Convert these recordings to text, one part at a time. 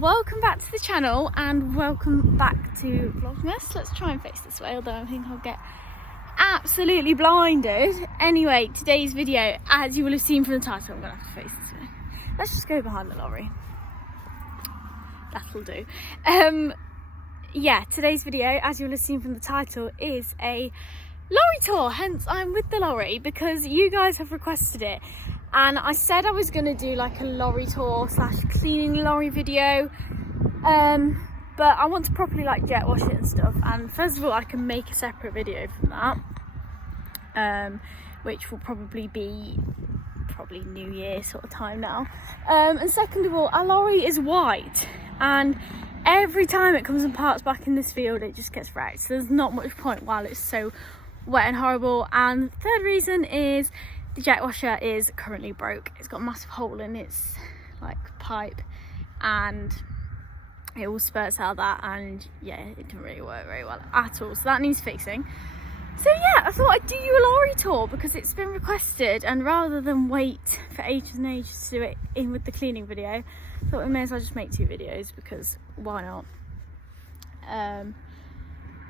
Welcome back to the channel and welcome back to Vlogmas. Let's try and face this way, although I think I'll get absolutely blinded. Anyway, today's video, as you will have seen from the title, I'm gonna have to face this way. Let's just go behind the lorry. That'll do. Yeah, today's video, as you will have seen from the title, is a lorry tour. Hence, I'm with the lorry because you guys have requested it. And I said I was going to do like a lorry tour / cleaning lorry video, but I want to properly like jet wash it and stuff. And first of all, I can make a separate video from that, which will probably be New Year sort of time now. And second of all, our lorry is white, and every time it comes and parks back in this field, it just gets wrecked. So there's not much point while it's so wet and horrible. And the third reason is the jet washer is currently broke. It's got a massive hole in its like pipe, and it all spurts out that, and yeah, it didn't really work very well at all. So that needs fixing. So yeah, I thought I'd do you a lorry tour because it's been requested, and rather than wait for ages and ages to do it in with the cleaning video, I thought we may as well just make 2 videos because why not?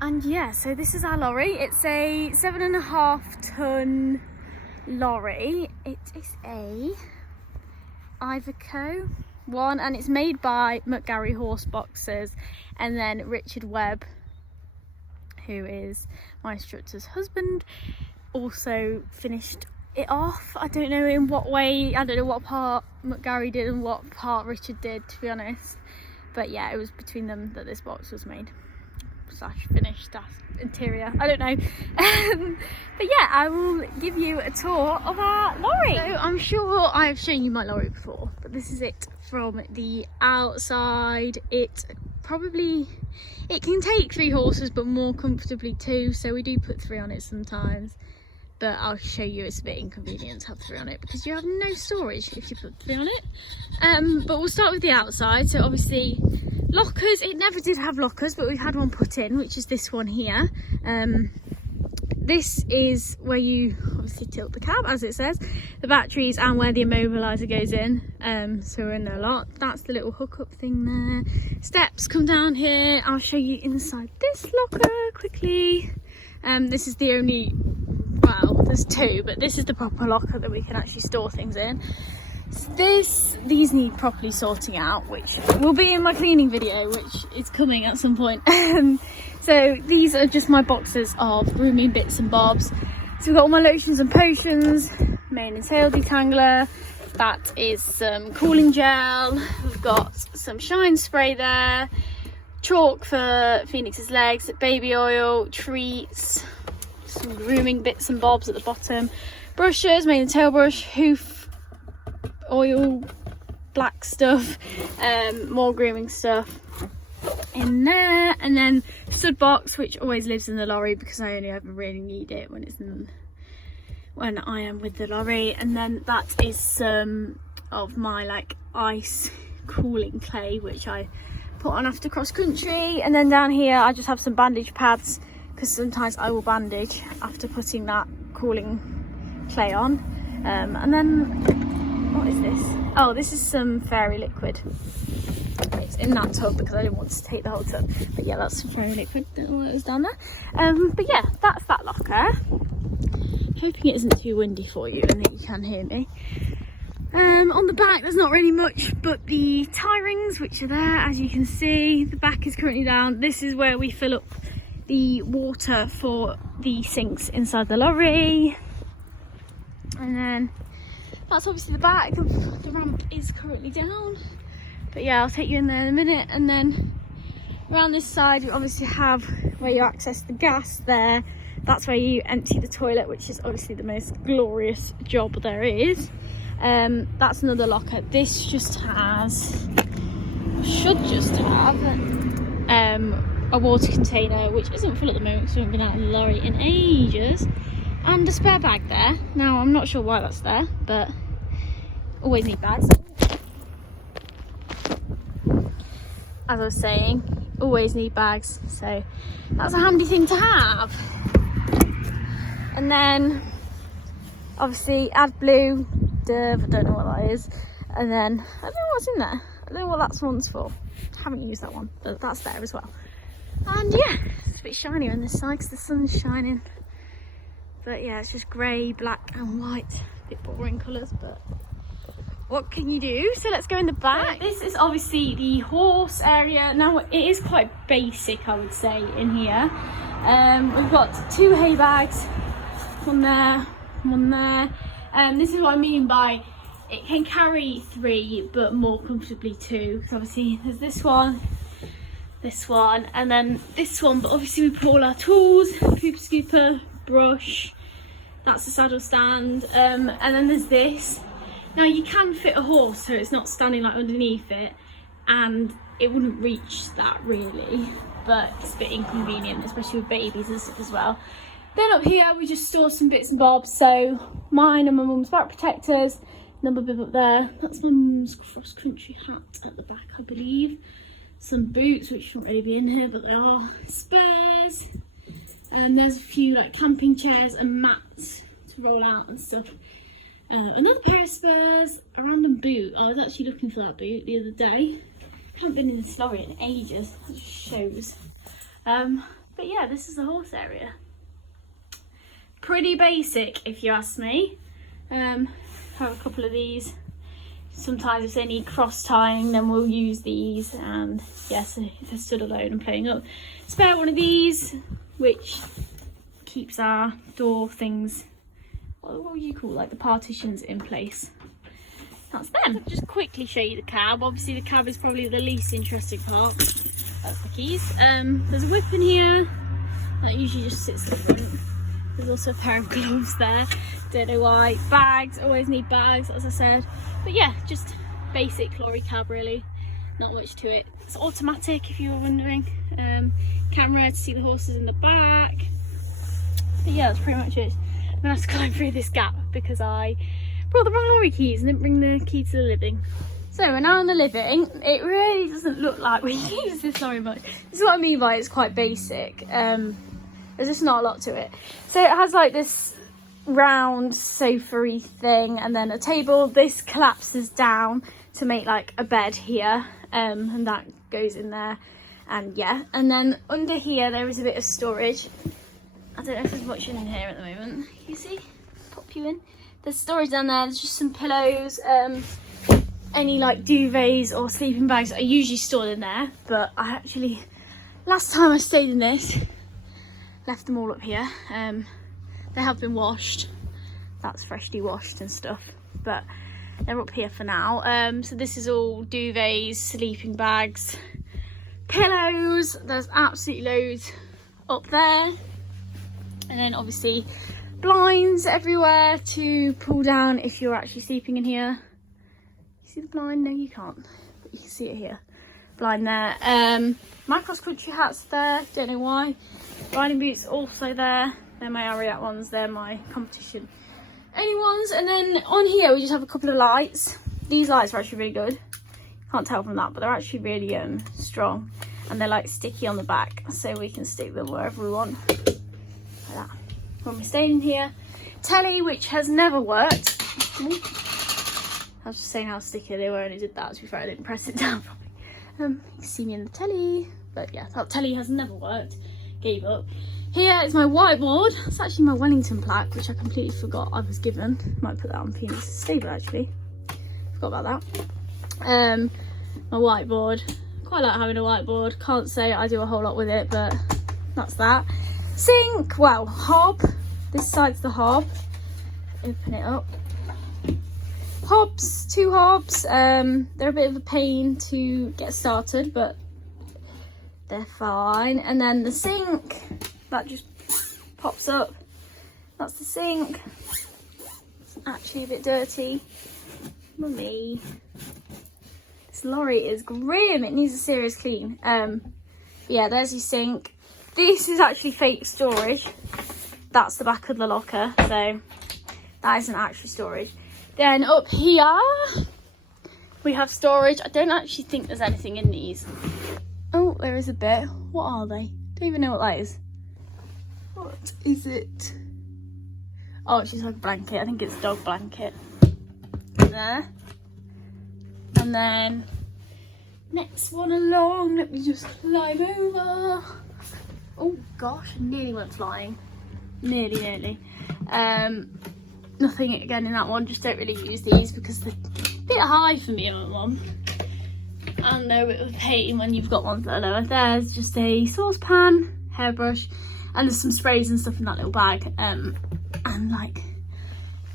And yeah, so this is our lorry. It's a 7.5 ton lorry. It is a Iveco one, and it's made by McGarry Horse Boxes, and then Richard Webb, who is my instructor's husband, also finished it off. I don't know in what way, I don't know what part McGarry did and what part Richard did, to be honest, but yeah, it was between them that this box was made / finished, interior, I don't know. But yeah, I will give you a tour of our lorry. So I'm sure I've shown you my lorry before, but this is it from the outside. It can take 3 horses, but more comfortably 2, so we do put 3 on it sometimes, but I'll show you it's a bit inconvenient to have 3 on it because you have no storage if you put 3 on it. But we'll start with the outside. So obviously lockers, it never did have lockers, but we've had one put in, which is this one here. This is where you obviously tilt the cab, as it says, the batteries, and where the immobiliser goes in. So we're in there a lot. That's the little hookup thing there. Steps come down here. I'll show you inside this locker quickly. This is the only, well, there's 2, but this is the proper locker that we can actually store things in. So these need properly sorting out, which will be in my cleaning video, which is coming at some point. So these are just my boxes of grooming bits and bobs. So we've got all my lotions and potions, mane and tail detangler, that is some cooling gel, we've got some shine spray there, chalk for Phoenix's legs, baby oil, treats, some grooming bits and bobs at the bottom, brushes, mane and tail brush, hoof oil, black stuff, more grooming stuff in there, and then stud box, which always lives in the lorry because I only ever really need it when I am with the lorry. And then that is some of my like ice cooling clay, which I put on after cross country. And then down here I just have some bandage pads because sometimes I will bandage after putting that cooling clay on. And then what is this? Oh, this is some fairy liquid. It's in that tub because I didn't want to take the whole tub, but yeah, that's some fairy liquid that was down there. But yeah, that's that locker. Hoping it isn't too windy for you and that you can hear me. On the back there's not really much but the tie rings, which are there, as you can see. The back is currently down. This is where we fill up the water for the sinks inside the lorry, and then that's obviously the back. The ramp is currently down, but yeah, I'll take you in there in a minute. And then around this side we obviously have where you access the gas there. That's where you empty the toilet, which is obviously the most glorious job there is. That's another locker. This just should just have a water container, which isn't full at the moment because we haven't been out of the lorry in ages. and a spare bag there. Now I'm not sure why that's there, but always need bags. As I was saying, always need bags, so that's a handy thing to have. And then obviously AdBlue, Dove, I don't know what that is. And then I don't know what's in there. I don't know what that one's for. Haven't used that one, but that's there as well. And yeah, it's a bit shiny on this side because the sun's shining. But yeah, it's just grey, black and white. A bit boring colours, but what can you do? So let's go in the back. This is obviously the horse area. Now it is quite basic, I would say, in here. We've got 2 hay bags, one there, one there. This is what I mean by it can carry 3, but more comfortably 2. So obviously there's this one, and then this one. But obviously we put all our tools, pooper scooper, brush. That's the saddle stand, and then there's this. Now you can fit a horse so it's not standing like underneath it, and it wouldn't reach that really, but it's a bit inconvenient, especially with babies and stuff as well. Then up here we just store some bits and bobs, so mine and my mum's back protectors, number bib up there, that's my mum's cross-country hat at the back I believe, some boots which shouldn't really be in here but they are, spares, and there's a few like camping chairs and mats to roll out and stuff. Another pair of spurs, a random boot. I was actually looking for that boot the other day. Haven't been in this lorry in ages, that just shows. But yeah, this is the horse area. Pretty basic if you ask me. Have a couple of these. Sometimes if they need cross tying then we'll use these, and yes, if they're stood alone and playing up. Spare one of these which keeps our door things, what would you call, like the partitions in place. That's them. Just quickly show you the cab. Obviously the cab is probably the least interesting part. That's the keys. There's a whip in here that usually just sits in the front. There's also a pair of gloves there, don't know why. Bags, always need bags as I said. But yeah, just basic lorry cab really, not much to it. It's automatic if you were wondering. Camera to see the horses in the back. But yeah, that's pretty much it. I'm gonna have to climb through this gap because I brought the wrong lorry keys and didn't bring the key to the living. So we're now in the living. It really doesn't look like we use this lorry much. This is what I mean by it's quite basic. There's just not a lot to it. So it has like this round sofa-y thing and then a table. This collapses down to make like a bed here, and that goes in there. And yeah, and then under here there is a bit of storage. I don't know if there's much in here at the moment. You see? Pop you in. There's storage down there. There's just some pillows, any like duvets or sleeping bags are usually stored in there. But I actually, last time I stayed in this, left them all up here. They have been washed. That's freshly washed and stuff. But they're up here for now. So this is all duvets, sleeping bags, pillows. There's absolutely loads up there. And then obviously blinds everywhere to pull down if you're actually sleeping in here. You see the blind? No, you can't, but you can see it here. Blind there. My cross-country hat's there, don't know why. Riding boots also there. They're my Ariat ones, they're my competition only ones. And then on here we just have a couple of lights. These lights are actually really good. Can't tell from that, but they're actually really strong. And they're like sticky on the back, so we can stick them wherever we want. That. When we're staying in here, telly which has never worked. I was just saying how sticky they were and it did that. To be fair, I didn't press it down properly. You can see me in the telly, but yeah, that telly has never worked. Gave up. Here is my whiteboard. It's actually my Wellington plaque, which I completely forgot I was given. Might put that on Penis Stable actually. Forgot about that. My whiteboard. Quite like having a whiteboard. Can't say I do a whole lot with it, but that's that. Sink, well, hob. This side's the hob. Open it up. Hobs, 2 hobs. They're a bit of a pain to get started, but they're fine. And then the sink, that just pops up. That's the sink. It's actually a bit dirty. Mummy. This lorry is grim. It needs a serious clean. Yeah, there's your sink. This is actually fake storage. that's the back of the locker, so that isn't actually storage. Then up here we have storage. I don't actually think there's anything in these. Oh, there is a bit. What are they? Don't even know what that is. What is it? Oh, it's just like a blanket. I think it's a dog blanket. There. And then next one along, let me just climb over. Oh gosh, I nearly went flying. Nearly. Nothing again in that one, just don't really use these because they're a bit high for me on one. And they're a bit of a pain when you've got ones that are lower. There's just a saucepan, hairbrush, and there's some sprays and stuff in that little bag. And like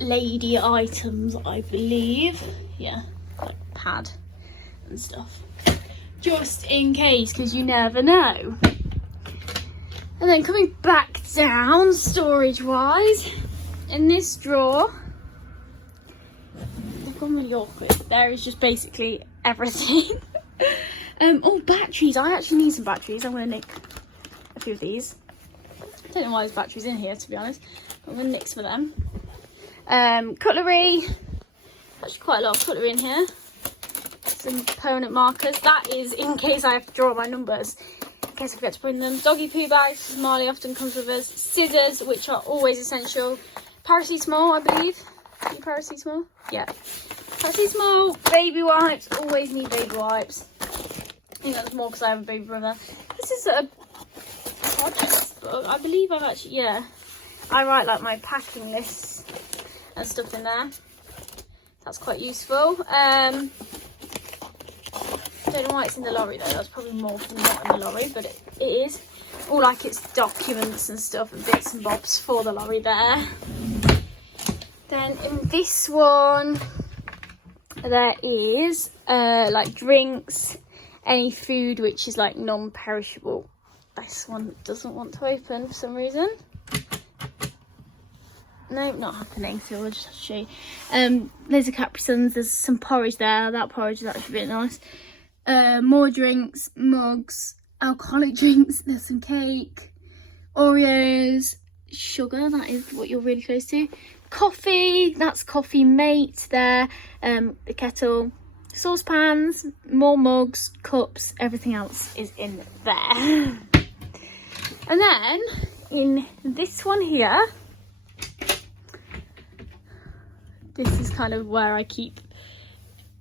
lady items, I believe. Yeah, like pad and stuff. Just in case, because you never know. And then coming back down, storage wise, in this drawer, they've gone really awkward. There is just basically everything. Oh, batteries. I actually need some batteries. I'm going to nick a few of these. I don't know why there's batteries in here, to be honest. I'm going to nick some of them. Cutlery. Actually quite a lot of cutlery in here. Some permanent markers. That is in case I have to draw my numbers. In case I forget to bring them. Doggy poo bags. Marley often comes with us. Scissors, which are always essential. Paracetamol, I believe. Paracetamol? Yeah. Paracetamol. Baby wipes. Always need baby wipes. I think that's more because I have a baby brother. This is a project book. I believe I've actually, yeah. I write like my packing lists and stuff in there. That's quite useful. Don't know why it's in the lorry though. That's probably more than not in the lorry, but it is. All like its documents and stuff and bits and bobs for the lorry there. Then in this one, there is like drinks, any food which is like non-perishable. This one doesn't want to open for some reason. No, not happening, so we'll just have to show you. There's a Capri Suns, there's some porridge there. That porridge is actually really nice. More drinks, mugs, alcoholic drinks, there's some cake, Oreos, sugar, that is what you're really close to. Coffee, that's Coffee Mate there. The kettle, saucepans, more mugs, cups, everything else is in there. And then in this one here, this is kind of where I keep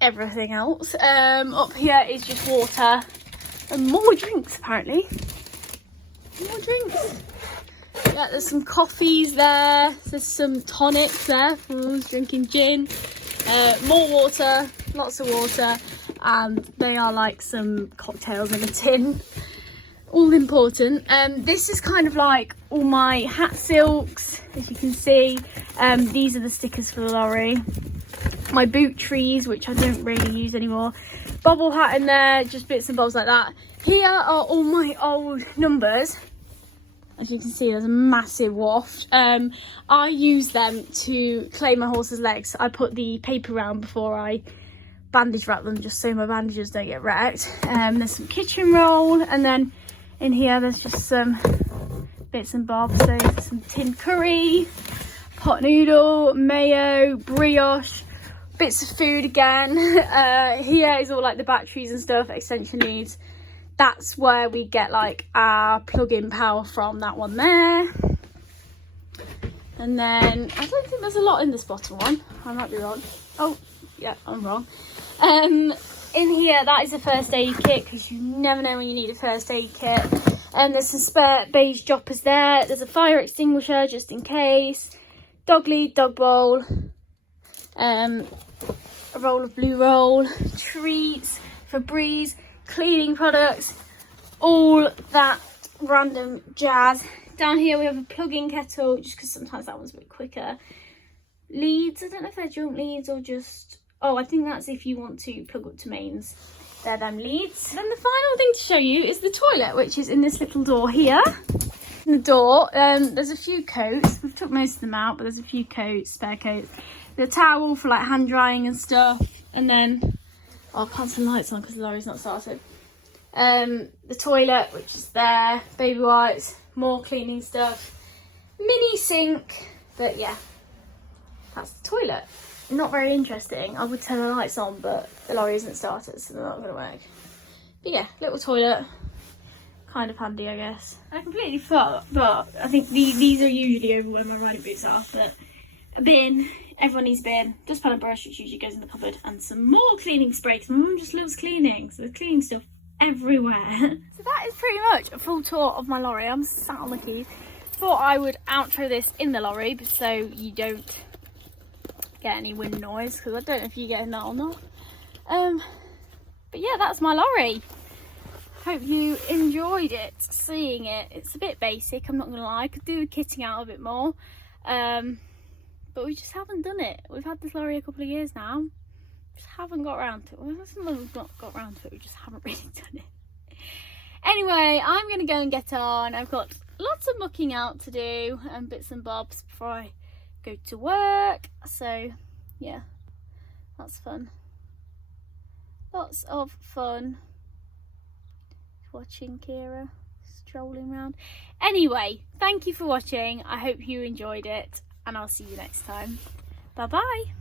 everything else. Up here is just water and more drinks, apparently. More drinks. Yeah, there's some coffees there. There's some tonics there for who's drinking gin. More water, lots of water. And they are like some cocktails in a tin. All important. This is kind of like all my hat silks, as you can see. These are the stickers for the lorry. My boot trees, which I don't really use anymore. Bobble hat in there, just bits and bobs like that. Here are all my old numbers. As you can see, there's a massive waft. I use them to claim my horse's legs. I put the paper around before I bandage wrap them, just so my bandages don't get wrecked. There's some kitchen roll, and then in here there's just some bits and bobs. So some tin curry, pot noodle, mayo, brioche, bits of food again. Here is all like the batteries and stuff, extension leads. That's where we get like our plug-in power from, that one there. And then I don't think there's a lot in this bottom one. I might be wrong. Oh, yeah, I'm wrong. In here, that is a first aid kit, because you never know when you need a first aid kit. And there's some spare beige droppers there. There's a fire extinguisher just in case. Dog lead, dog bowl. A roll of blue roll, treats, Febreze, cleaning products, all that random jazz. Down here we have a plug-in kettle, just because sometimes that one's a bit quicker. Leads, I don't know if they're junk leads or just, oh, I think that's if you want to plug up to mains. They're them leads. And the final thing to show you is the toilet, which is in this little door here. In the door, there's a few coats. We've took most of them out, but there's a few coats, spare coats. The towel for like hand drying and stuff, and then I can't turn the lights on because the lorry's not started. The toilet, which is there, baby wipes, more cleaning stuff, mini sink. But yeah, that's the toilet. Not very interesting. I would turn the lights on, but the lorry isn't started, so they're not going to work. But yeah, little toilet. Kind of handy, I guess. I completely forgot, but I think these are usually over where my riding boots are. But a bin, everyone needs a bin. Dustpan and brush, which usually goes in the cupboard, and some more cleaning spray, because my mum just loves cleaning, so there's cleaning stuff everywhere. So that is pretty much a full tour of my lorry. I'm sat on the keys. Thought I would outro this in the lorry, so you don't get any wind noise, because I don't know if you get that or not. But yeah, that's my lorry. Hope you enjoyed it, seeing it. It's a bit basic, I'm not gonna lie. I could do with kitting out a bit more, but we just haven't done it. We've had this lorry a couple of years now, just haven't got around to it. Well, it's not that we've not got around to it, we just haven't really done it. Anyway, I'm gonna go and get on. I've got lots of mucking out to do and bits and bobs before I go to work, so yeah, that's fun. Lots of fun watching Kira strolling around. Anyway, thank you for watching. I hope you enjoyed it, and I'll see you next time. Bye bye.